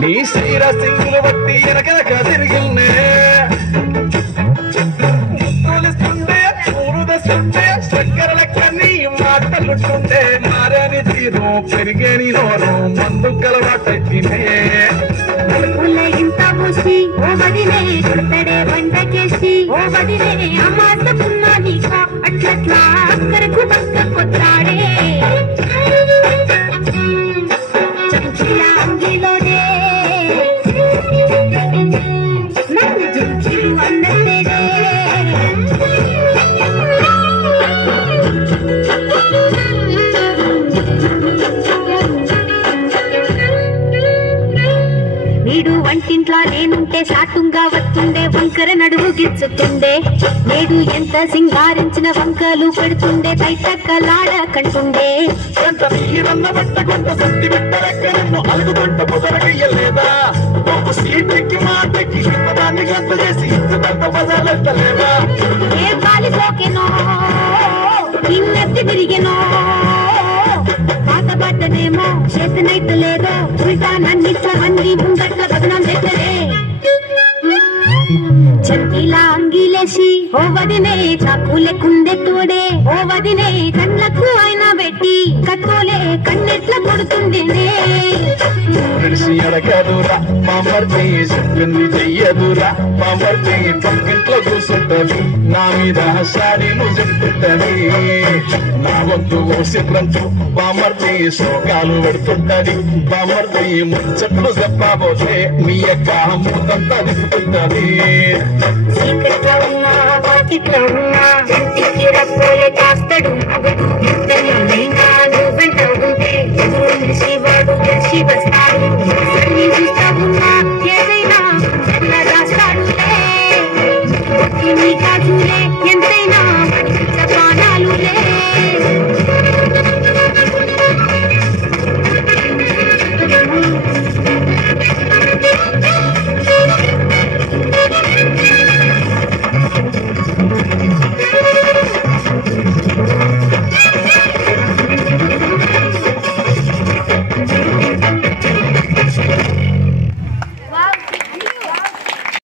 నీ శ్రీర సింగులు బట్టి వెనకనక తిరిగిల్నే ముత్తులిస్తుండే పూలు తెస్తుండే చక్కెర లెక్క నీ మాటలుంటుండే మారని తీరు పెరిగేని నోరు మందు కలవాటైతేనే ఇంత మూసి ఓ బదిలే కొడతాడే వంటకేసి ఓ బదిలే అమ్మాసకున్నా నీక అట్లట్లా అక్కరకు పక్క కొట్టాడే వీడు వంటింట్లో నేనుంటే సాటుంగా వస్తుండే వంకర నడుము గిచ్చుతుండే నేడు ఎంత సింగారించిన వంకలు పెడుతుండే బయట కలాడ కంటుండే ఏ గాలి సోకెనో ఇన్నెత్తి తిరిగెనో పాతబడ్డనేమో చేతనైతే లేదో ఉల్టా నన్నిట్ల మంది ముంగట్ల బదనం చేతలే చంకీలా అంగిలేసి ఓ వదినే చాకులెక్కుండే తోడే ఓ వదినే కళ్ళకు ఆయన పెట్టి కత్తోలే కన్నెట్ల కొడుతుండేనే అడగదురా మామర్ది చెప్పింది చెయ్యదురా మామర్ది పక్కింట్లో కూర్చుంటది నా మీద సాడీలు చెప్తుంటది నా వంతు చిత్రంతో బామర్ది శోకాలు పెడుతుంటది బామర్ది ముచ్చట్లు చెప్పబోతే మీ యొక్క మూతంతా దిప్పుతుంటది చీకట్లో ఉన్నా బాకిట్లో ఉన్నా